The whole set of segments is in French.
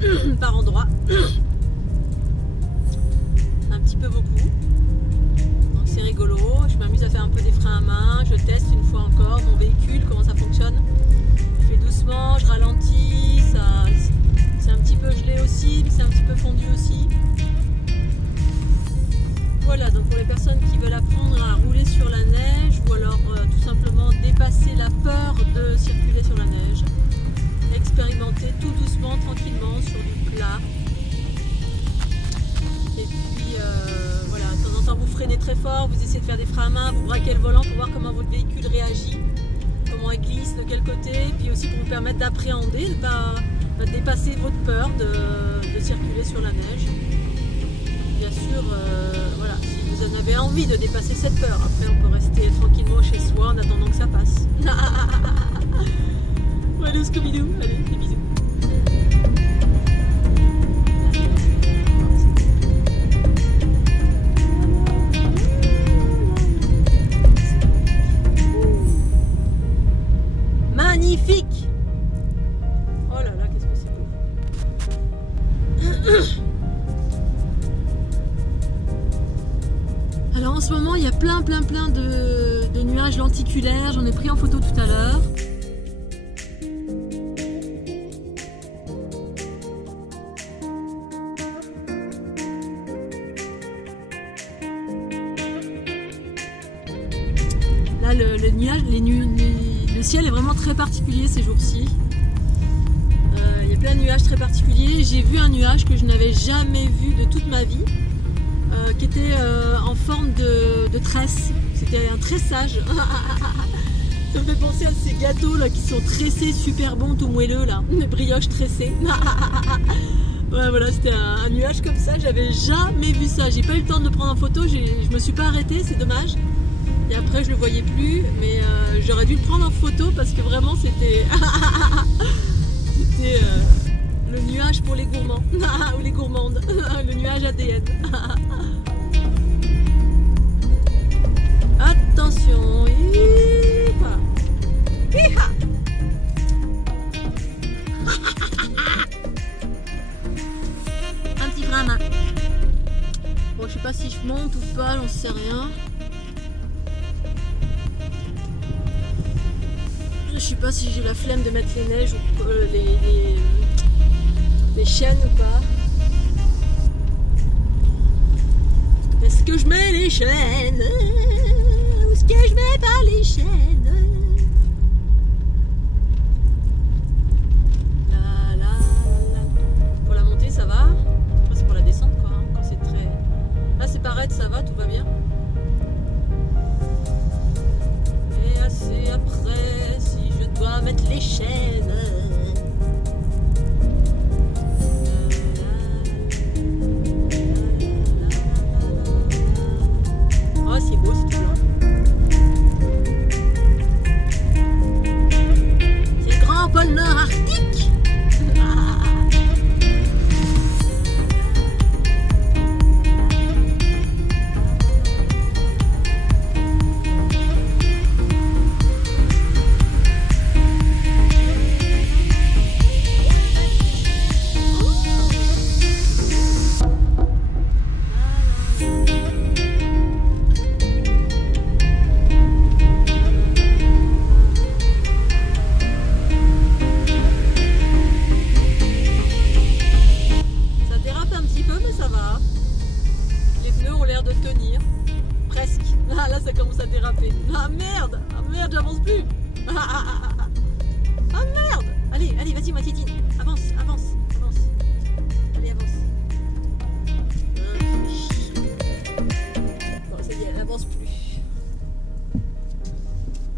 minutes par endroit. Un petit peu beaucoup. Donc c'est rigolo. Je m'amuse à faire un peu des freins à main. Je teste une fois encore mon véhicule, comment ça fonctionne. Je fais doucement, je ralentis. C'est un petit peu gelé aussi, mais c'est un petit peu fondu aussi. Voilà, donc pour les personnes qui veulent apprendre à rouler sur la neige ou alors tout simplement dépasser la peur de circuler sur la neige, expérimenter tout doucement, tranquillement sur du plat. Et puis voilà, de temps en temps vous freinez très fort, vous essayez de faire des freins à main, vous braquez le volant pour voir comment votre véhicule réagit, comment il glisse, de quel côté, et puis aussi pour vous permettre d'appréhender, de dépasser votre peur de circuler sur la neige. Bien sûr, voilà, si vous en avez envie de dépasser cette peur, après on peut rester tranquillement chez soi en attendant que ça passe. Voilà, Scooby-Doo, allez, des bisous. Magnifique! Oh là là, qu'est-ce que c'est beau! Alors en ce moment, il y a plein de nuages lenticulaires. J'en ai pris en photo tout à l'heure. Là, le nuage, le ciel est vraiment très particulier ces jours-ci. Il y a plein de nuages très particuliers. J'ai vu un nuage que je n'avais jamais vu de toute ma vie, qui était en forme de tresse. C'était un tressage. Ça me fait penser à ces gâteaux là qui sont tressés, super bons, tout moelleux là, des brioches tressées. Ouais, voilà, c'était un nuage comme ça. J'avais jamais vu ça. J'ai pas eu le temps de le prendre en photo. Je me suis pas arrêtée, c'est dommage. Et après je le voyais plus, mais j'aurais dû le prendre en photo parce que vraiment c'était c'était le nuage pour les gourmands ou les gourmandes, le nuage ADN. Attention, un petit frein à main. Bon, je sais pas si je monte ou pas, j'en sais rien. Je sais pas si j'ai la flemme de mettre les neiges ou les chaînes ou pas. Est-ce que je mets les chaînes ou est-ce que je mets pas les chaînes? Pour la montée ça va. Après c'est pour la descente quoi. Quand c'est très... Là c'est pareil, ça va, tout va bien. Et assez après, si je dois mettre les chaînes. Oh, c'est beau, c'est tout blanc. C'est le grand pôle Nord arctique.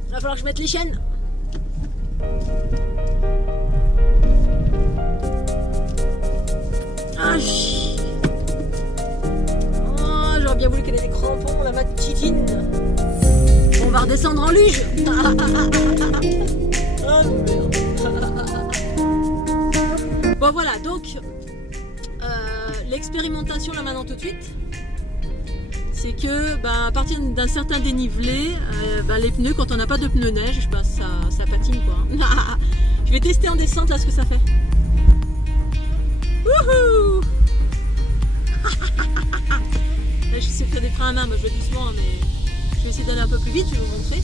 Va falloir que je mette les chaînes. Ah, oh, j'aurais bien voulu qu'elle ait des crampons, la matitine. On va redescendre en luge. Oh merde. Bon voilà, donc l'expérimentation là maintenant tout de suite, c'est que à partir d'un certain dénivelé, les pneus, quand on n'a pas de pneus neige, ça patine quoi. Je vais tester en descente là ce que ça fait. frein à main, bah, je vais doucement, mais je vais essayer d'aller un peu plus vite, je vais vous montrer.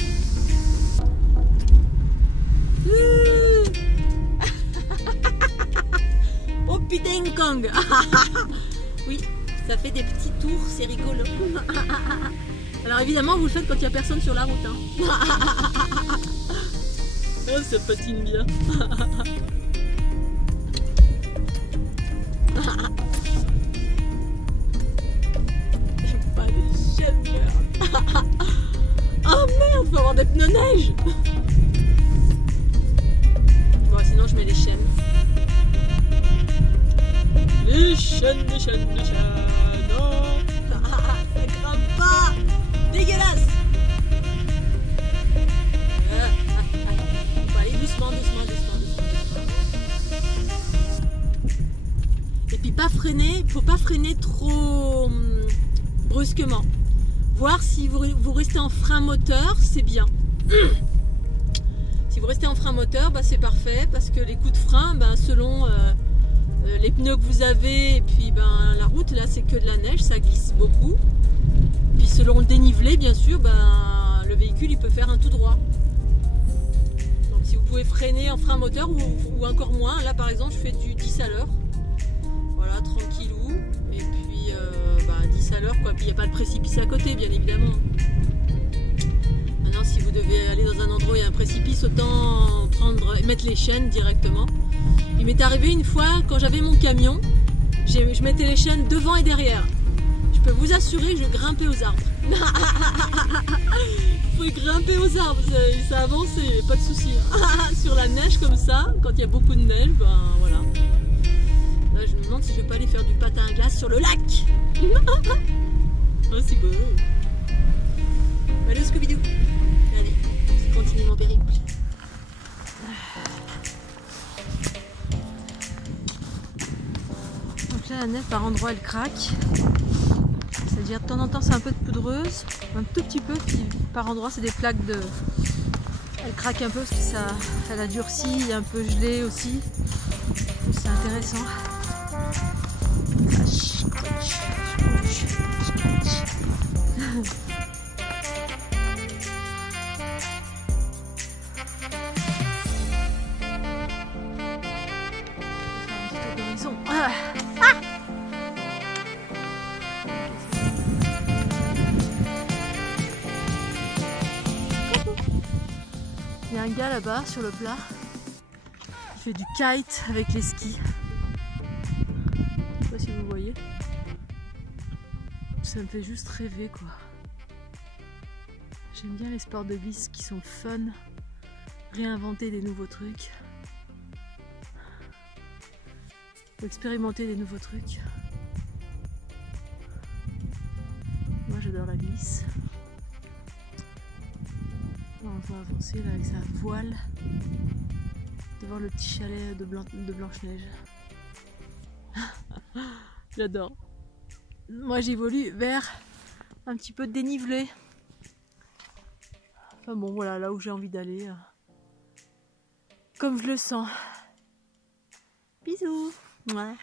Oh putain Kong. Oui, ça fait des petits tours, c'est rigolo. Alors évidemment vous le faites quand il n'y a personne sur la route. Hein. Oh ça patine bien. J'aime pas les chaînes, merde. Oh merde, faut avoir des pneus neige. Bon sinon je mets les chaînes. Les chaînes, les chaînes, les chaînes. Oh. Ça grimpe pas. Dégueulasse. On va aller doucement, doucement, doucement. Et puis pas freiner, faut pas freiner trop brusquement. Voir si vous restez en frein moteur, c'est bien. Si vous restez en frein moteur, bah, c'est parfait parce que les coups de frein, bah, selon les pneus que vous avez et puis ben, la route, là c'est que de la neige, ça glisse beaucoup. Puis selon le dénivelé, bien sûr, ben, le véhicule il peut faire un tout droit. Donc si vous pouvez freiner en frein moteur ou encore moins, là par exemple je fais du 10 à l'heure. Voilà, tranquillou. Et puis ben, 10 à l'heure quoi. Puis il n'y a pas de précipice à côté, bien évidemment. Maintenant si vous devez aller dans un endroit où il y a un précipice, autant mettre les chaînes directement. Il m'est arrivé une fois, quand j'avais mon camion, je mettais les chaînes devant et derrière. Je peux vous assurer que je grimpais aux arbres. Il faut grimper aux arbres, ça avançait, pas de souci. Sur la neige comme ça, quand il y a beaucoup de neige, ben voilà. Là je me demande si je vais pas aller faire du patin à glace sur le lac. Oh c'est beau. Allez Scooby-Doo. Allez, je continue mon périple. Donc là la neige par endroits elle craque. C'est-à-dire de temps en temps c'est un peu de poudreuse, un tout petit peu, puis par endroits c'est des plaques de... Elle craque un peu parce que ça a durci, un peu gelé aussi. C'est intéressant. Il y a un gars là-bas sur le plat qui fait du kite avec les skis. Je sais pas si vous voyez. Ça me fait juste rêver quoi. J'aime bien les sports de glisse qui sont fun. Réinventer des nouveaux trucs. Faut expérimenter des nouveaux trucs. Moi j'adore la glisse. On va avancer là avec sa voile devant le petit chalet de Blanche-Neige. J'adore. Moi j'évolue vers un petit peu de dénivelé. Enfin bon voilà, là où j'ai envie d'aller. Comme je le sens. Bisous. Ouais.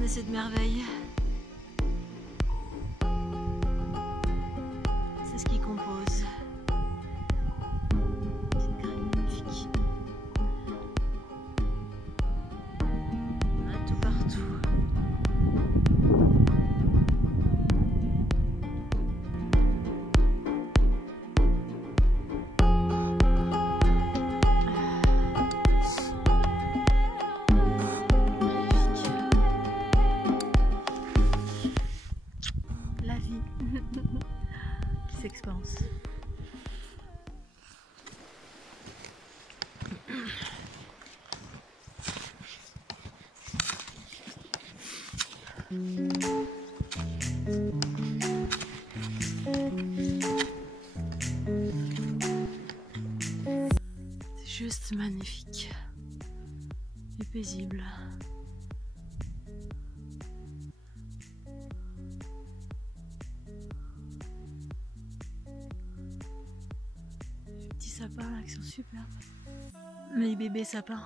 Regardez cette merveille. C'est ce qui compose. Cette graine magnifique. Un tout partout. Qui s'expanse. C'est juste magnifique et paisible. Sapins là qui sont superbes. Les bébés sapins.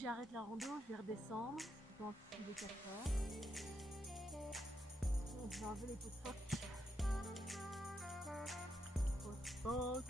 J'arrête la rando, je vais redescendre. Dans les 4 heures. Je vais enlever les pots de phoque.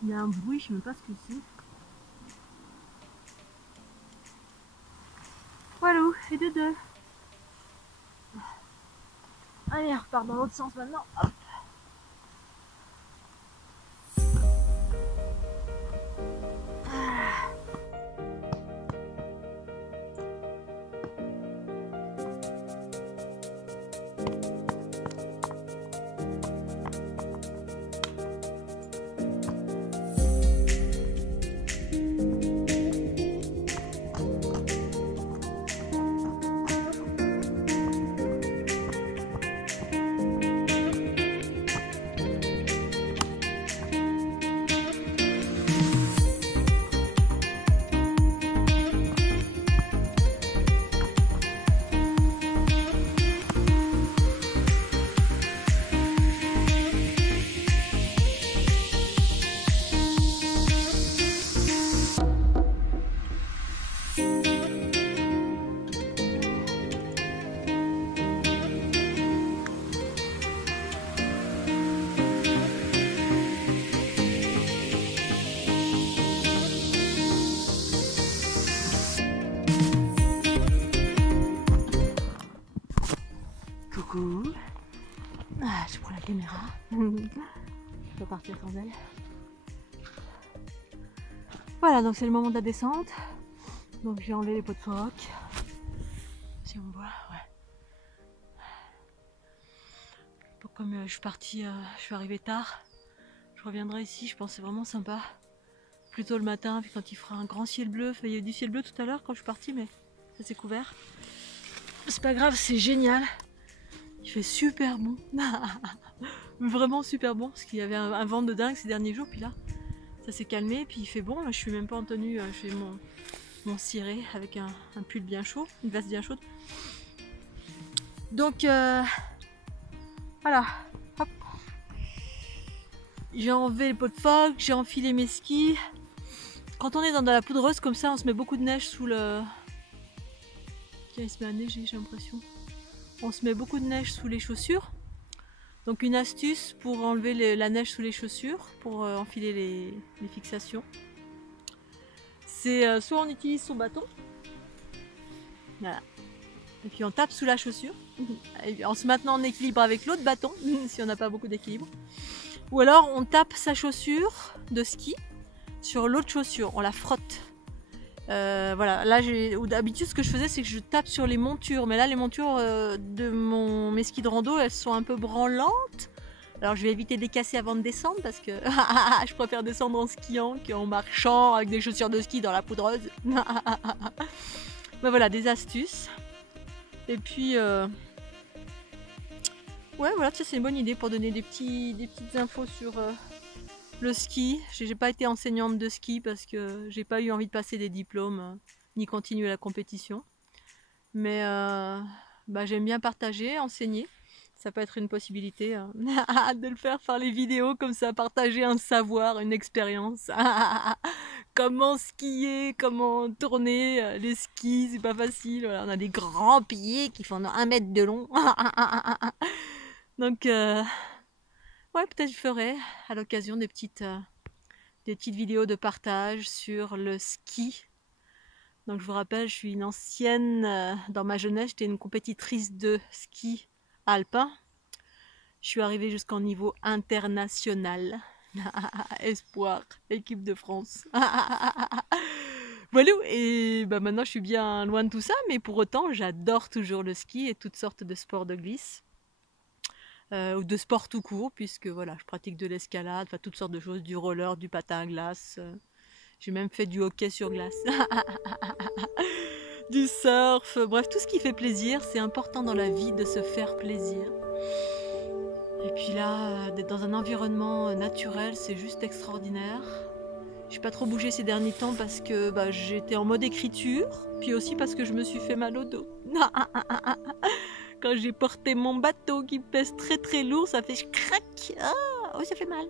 Il y a un bruit, je ne sais même pas ce que c'est. Voilà, et de deux. Allez, on repart dans l'autre sens maintenant. Hop. Coucou. Ah, je prends la caméra. Je peux partir sans elle. Voilà, donc c'est le moment de la descente. Donc j'ai enlevé les pots de phoque. Si on voit, ouais. Donc, comme je suis partie, je suis arrivée tard. Je reviendrai ici, je pense que c'est vraiment sympa. Plutôt le matin, puis quand il fera un grand ciel bleu. Enfin, il y a eu du ciel bleu tout à l'heure quand je suis partie, mais ça s'est couvert. C'est pas grave, c'est génial. Il fait super bon. Vraiment super bon, parce qu'il y avait un vent de dingue ces derniers jours, puis là, ça s'est calmé, puis il fait bon. Là, je suis même pas en tenue, je fais mon ciré avec un pull bien chaud, une veste bien chaude. Donc, voilà. Hop. J'ai enlevé les pots de phoque, j'ai enfilé mes skis. Quand on est dans de la poudreuse comme ça, on se met beaucoup de neige sous le... Tiens, il se met à neiger, j'ai l'impression. On se met beaucoup de neige sous les chaussures. Donc une astuce pour enlever la neige sous les chaussures, pour enfiler les fixations. C'est soit on utilise son bâton. Voilà. Et puis on tape sous la chaussure. En se maintenant en équilibre avec l'autre bâton, si on n'a pas beaucoup d'équilibre. Ou alors on tape sa chaussure de ski sur l'autre chaussure, on la frotte. Voilà, là d'habitude ce que je faisais c'est que je tape sur les montures, mais là les montures de mes skis de rando elles sont un peu branlantes. Alors je vais éviter de les casser avant de descendre parce que je préfère descendre en skiant qu'en marchant avec des chaussures de ski dans la poudreuse. Mais voilà, des astuces. Et puis ouais voilà, ça c'est une bonne idée pour donner des petites infos sur le ski. J'ai pas été enseignante de ski parce que j'ai pas eu envie de passer des diplômes ni continuer la compétition. Mais j'aime bien partager, enseigner. Ça peut être une possibilité de le faire les vidéos comme ça, partager un savoir, une expérience. Comment skier, comment tourner les skis, c'est pas facile. Voilà, on a des grands pieds qui font 1 mètre de long. Donc ouais, peut-être je ferai à l'occasion des petites vidéos de partage sur le ski. Donc je vous rappelle, je suis une ancienne, dans ma jeunesse, j'étais une compétitrice de ski alpin. Je suis arrivée jusqu'en niveau international. Espoir, équipe de France. Voilà, et maintenant je suis bien loin de tout ça, mais pour autant j'adore toujours le ski et toutes sortes de sports de glisse. Ou de sport tout court, puisque voilà, je pratique de l'escalade, enfin toutes sortes de choses, du roller, du patin à glace. J'ai même fait du hockey sur glace. Du surf, bref, tout ce qui fait plaisir, c'est important dans la vie de se faire plaisir. Et puis là, d'être dans un environnement naturel, c'est juste extraordinaire. Je n'ai pas trop bougé ces derniers temps parce que j'étais en mode écriture, puis aussi parce que je me suis fait mal au dos. Quand j'ai porté mon bateau qui pèse très très lourd, ça fait crac. Oh, ça fait mal.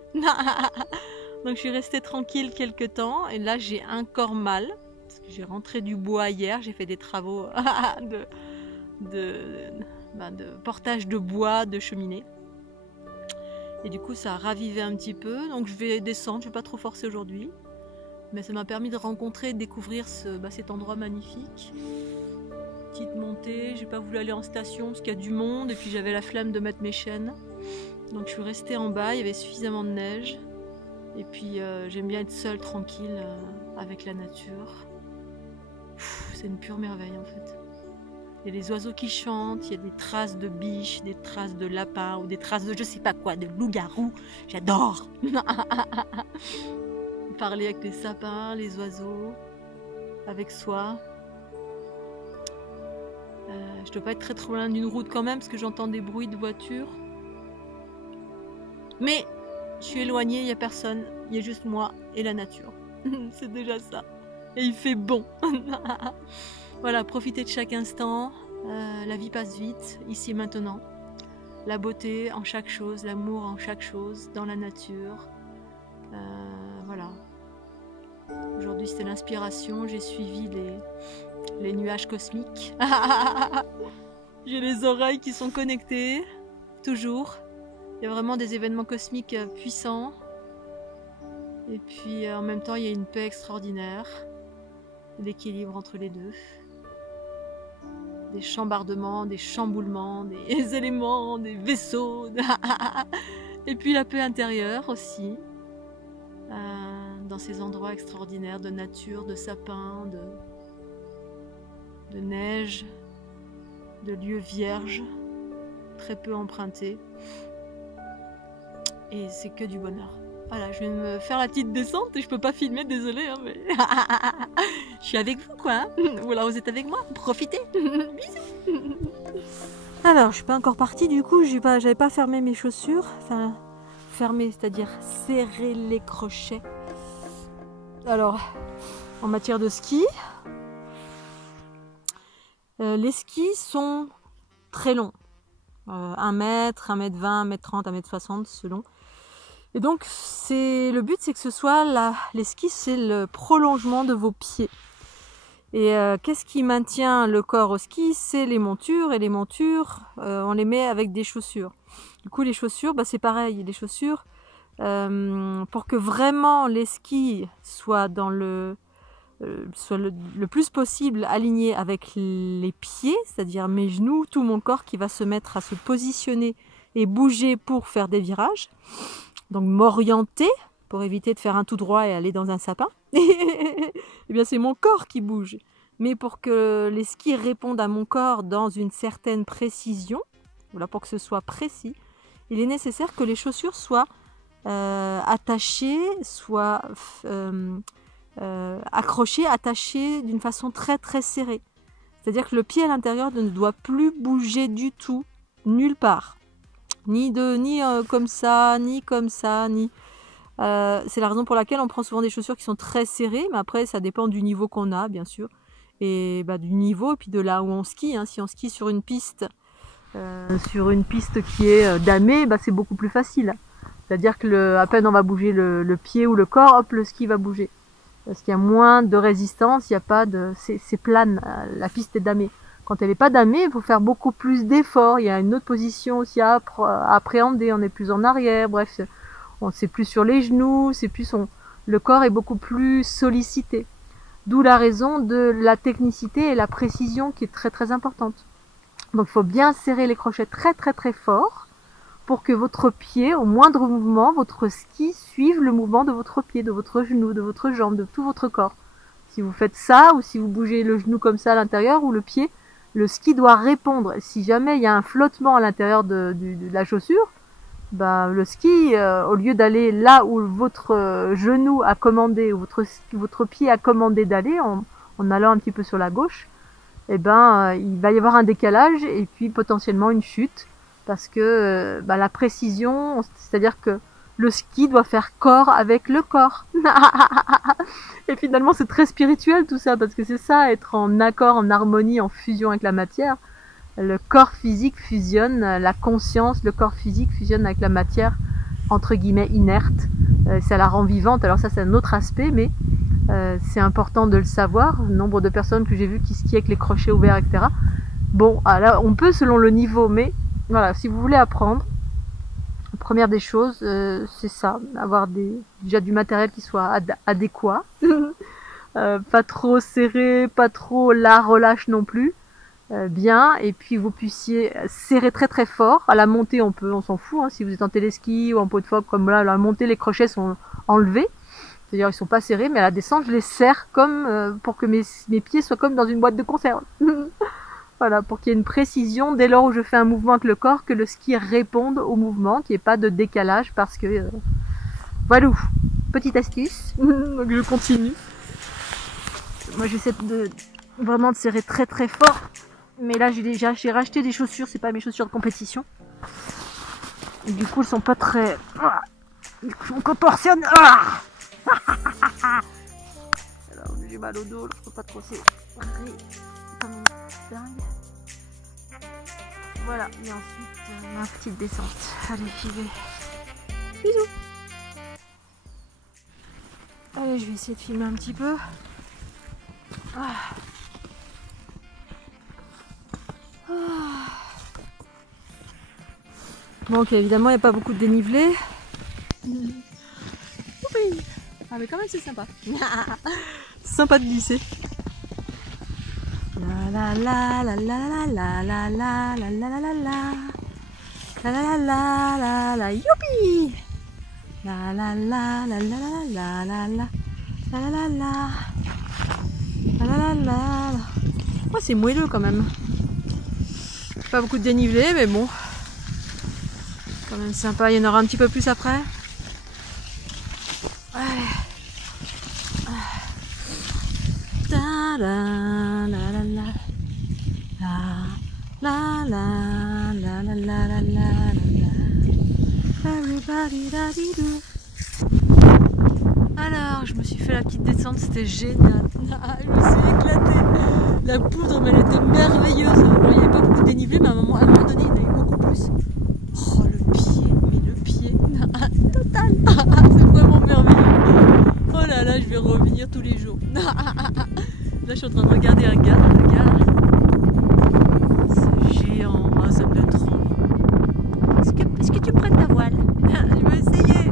Donc je suis restée tranquille quelques temps et là j'ai encore mal parce que j'ai rentré du bois hier, j'ai fait des travaux de portage de bois de cheminée. Et du coup ça a ravivé un petit peu, donc je vais descendre, je ne vais pas trop forcer aujourd'hui. Mais ça m'a permis de rencontrer et de découvrir cet endroit magnifique. Petite montée, j'ai pas voulu aller en station parce qu'il y a du monde et puis j'avais la flemme de mettre mes chaînes. Donc je suis restée en bas, il y avait suffisamment de neige. Et puis j'aime bien être seule, tranquille, avec la nature. C'est une pure merveille en fait. Il y a des oiseaux qui chantent, il y a des traces de biches, des traces de lapins ou des traces de je sais pas quoi, de loups-garous. J'adore. Parler avec les sapins, les oiseaux, avec soi. Je dois pas être très loin d'une route quand même parce que j'entends des bruits de voitures. Mais je suis éloignée, il n'y a personne, il y a juste moi et la nature. C'est déjà ça. Et il fait bon. Voilà, profitez de chaque instant. La vie passe vite, ici et maintenant. La beauté en chaque chose, l'amour en chaque chose, dans la nature. Voilà. Aujourd'hui c'était l'inspiration, j'ai suivi les nuages cosmiques. J'ai les oreilles qui sont connectées, toujours. Il y a vraiment des événements cosmiques puissants. Et puis en même temps, il y a une paix extraordinaire. L'équilibre entre les deux. des chambardements, des chamboulements, des éléments, des vaisseaux. Et puis la paix intérieure aussi, dans ces endroits extraordinaires de nature, de sapins, de neige, de lieux vierges, très peu empruntés. Et c'est que du bonheur. Voilà, je vais me faire la petite descente et je peux pas filmer, désolé, hein, mais je suis avec vous, quoi. Hein, ou alors vous êtes avec moi, profitez. Bisous. Alors, je suis pas encore partie, du coup, j'avais pas fermé mes chaussures. Enfin, fermé, c'est-à-dire serrer les crochets. Alors, en matière de ski, les skis sont très longs. 1 mètre, 1 mètre 20, 1 mètre 30, 1 mètre 60 selon. Et donc le but c'est que ce soit les skis, c'est le prolongement de vos pieds. Et qu'est-ce qui maintient le corps au ski? C'est les montures, et les montures on les met avec des chaussures. Du coup les chaussures, c'est pareil, les chaussures pour que vraiment les skis soient dans soit le plus possible aligné avec les pieds, c'est-à-dire mes genoux, tout mon corps qui va se mettre à se positionner et bouger pour faire des virages. Donc m'orienter pour éviter de faire un tout droit et aller dans un sapin. Eh bien c'est mon corps qui bouge. Mais pour que les skis répondent à mon corps dans une certaine précision, voilà, pour que ce soit précis, il est nécessaire que les chaussures soient attachées, soient accroché, attaché d'une façon très très serrée. C'est-à-dire que le pied à l'intérieur ne doit plus bouger du tout, nulle part. Ni comme ça, ni comme ça, ni... c'est la raison pour laquelle on prend souvent des chaussures qui sont très serrées, mais après ça dépend du niveau qu'on a, bien sûr. Et du niveau, et puis de là où on skie. Hein. Si on skie sur une piste qui est damée, c'est beaucoup plus facile. C'est-à-dire que à peine on va bouger le pied ou le corps, hop, le ski va bouger. Parce qu'il y a moins de résistance, il y a pas de, c'est plane, la piste est damée. Quand elle n'est pas damée, il faut faire beaucoup plus d'efforts. Il y a une autre position aussi à appréhender, on est plus en arrière, bref, on c'est plus sur les genoux, le corps est beaucoup plus sollicité. D'où la raison de la technicité et la précision qui est très très importante. Donc il faut bien serrer les crochets très très très fort pour que votre pied, au moindre mouvement, votre ski suive le mouvement de votre pied, de votre genou, de votre jambe, de tout votre corps. Si vous faites ça, ou si vous bougez le genou comme ça à l'intérieur, ou le pied, le ski doit répondre. Si jamais il y a un flottement à l'intérieur de la chaussure, le ski, au lieu d'aller là où votre genou a commandé, ou votre pied a commandé d'aller, en allant un petit peu sur la gauche, il va y avoir un décalage, et puis potentiellement une chute. Parce que la précision, c'est-à-dire que le ski doit faire corps avec le corps. Et finalement, c'est très spirituel tout ça, parce que c'est ça, être en accord, en harmonie, en fusion avec la matière. Le corps physique fusionne, la conscience, le corps physique fusionne avec la matière, entre guillemets, inerte. Ça la rend vivante. Alors ça, c'est un autre aspect, mais c'est important de le savoir. Le nombre de personnes que j'ai vues qui skient avec les crochets ouverts, etc. Bon, alors, on peut selon le niveau, mais... Voilà, si vous voulez apprendre, la première des choses, c'est ça, avoir déjà du matériel qui soit adéquat, pas trop serré, pas trop la relâche non plus, bien, et puis vous puissiez serrer très très fort. À la montée, on s'en fout, hein, si vous êtes en téléski ou en pot de phoque, comme là, à la montée, les crochets sont enlevés, c'est-à-dire ils sont pas serrés, mais à la descente, je les serre comme pour que mes pieds soient comme dans une boîte de conserve. Voilà, pour qu'il y ait une précision dès lors où je fais un mouvement avec le corps, que le ski réponde au mouvement, qu'il n'y ait pas de décalage, parce que... Voilà, petite astuce, donc je continue. Moi j'essaie vraiment de serrer très très fort, mais là j'ai racheté des chaussures, c'est pas mes chaussures de compétition. Et du coup elles sont pas très... Du coup on contorsionne. Alors j'ai mal au dos, je peux pas trop serrer. Comme dingue. Voilà, et ensuite ma petite descente. Allez, j'y vais. Bisous. Allez, je vais essayer de filmer un petit peu. Bon, ok, évidemment, il n'y a pas beaucoup de dénivelé. Ah, mais quand même, c'est sympa. Sympa de glisser. La la la la la la la la la la la la la la la la la la youpi la la la la la la la la la la la la la. Oh, c'est moelleux quand même. Pas beaucoup de dénivelé, mais bon, quand même sympa. Il y en aura un petit peu plus après. Ouais. La la la la la la la la la la la la. Everybody da di do. Alors, je me suis fait la petite descente, c'était génial. Je me suis éclatée. La poudre, mais elle était merveilleuse. Bon, il n'y avait pas beaucoup de dénivelé, mais à un moment donné, il y en a eu beaucoup plus. Oh, le pied, mais le pied, total. C'est vraiment merveilleux. Oh là là, je vais revenir tous les jours. Là, je suis en train de regarder un gars. C'est géant. Oh, ça me donne trop envie. Est-ce que tu prêtes ta voile? Je vais essayer.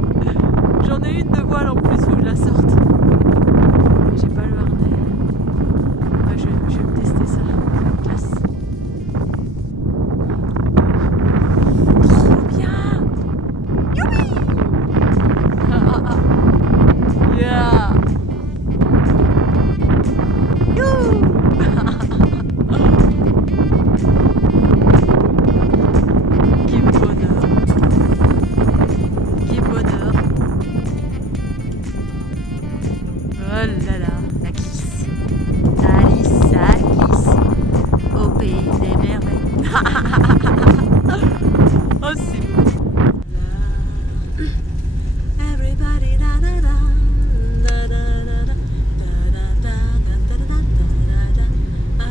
J'en ai une de voile en plus, faut que je la sorte. J'ai pas le harnais. Ouais, je vais me tester ça. Classe. Trop bien. Youpi. Yeah. You. Quel bonheur. Quel bonheur. Oh là là, la glisse. Alice, ça glisse. Au pays des merveilles. Oh, c'est beau. Everybody da da da da da da da da da da da da. Ah,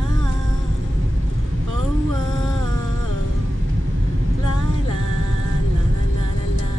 oh, oh, la la la la la la.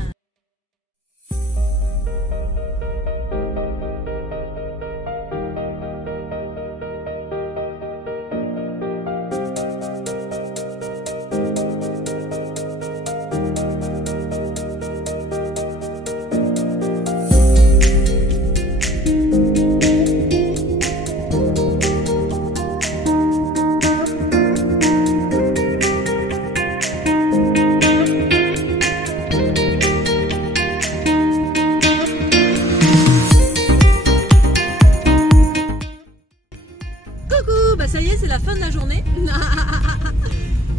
Coucou, bah ça y est, c'est la fin de la journée.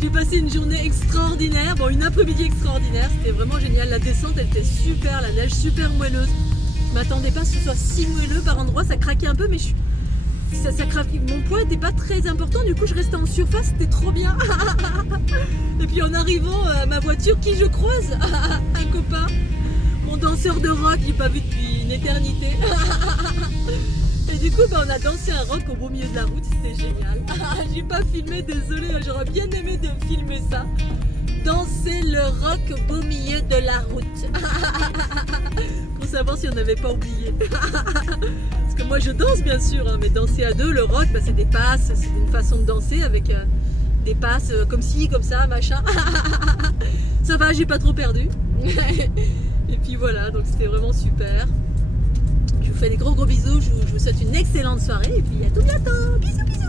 J'ai passé une journée extraordinaire, bon une après-midi extraordinaire, c'était vraiment génial. La descente elle était super, la neige super moelleuse. Je m'attendais pas à ce que ce soit si moelleux par endroits, ça craquait un peu mais ça craquait. Mon poids n'était pas très important, du coup je restais en surface, c'était trop bien. Et puis en arrivant à ma voiture, qui je croise? Un copain, mon danseur de rock, j'ai pas vu depuis une éternité. Et du coup, bah, on a dansé un rock au beau milieu de la route, c'était génial. J'ai pas filmé, désolé, j'aurais bien aimé de filmer ça. Danser le rock au beau milieu de la route. Pour savoir si on n'avait pas oublié. Parce que moi je danse bien sûr, hein, mais danser à deux, le rock, bah, c'est des passes, c'est une façon de danser avec des passes comme ci, comme ça, machin. Ça va, j'ai pas trop perdu. Et puis voilà, donc c'était vraiment super. Je vous fais des gros bisous, je vous souhaite une excellente soirée et puis à tout bientôt. Bisous bisous.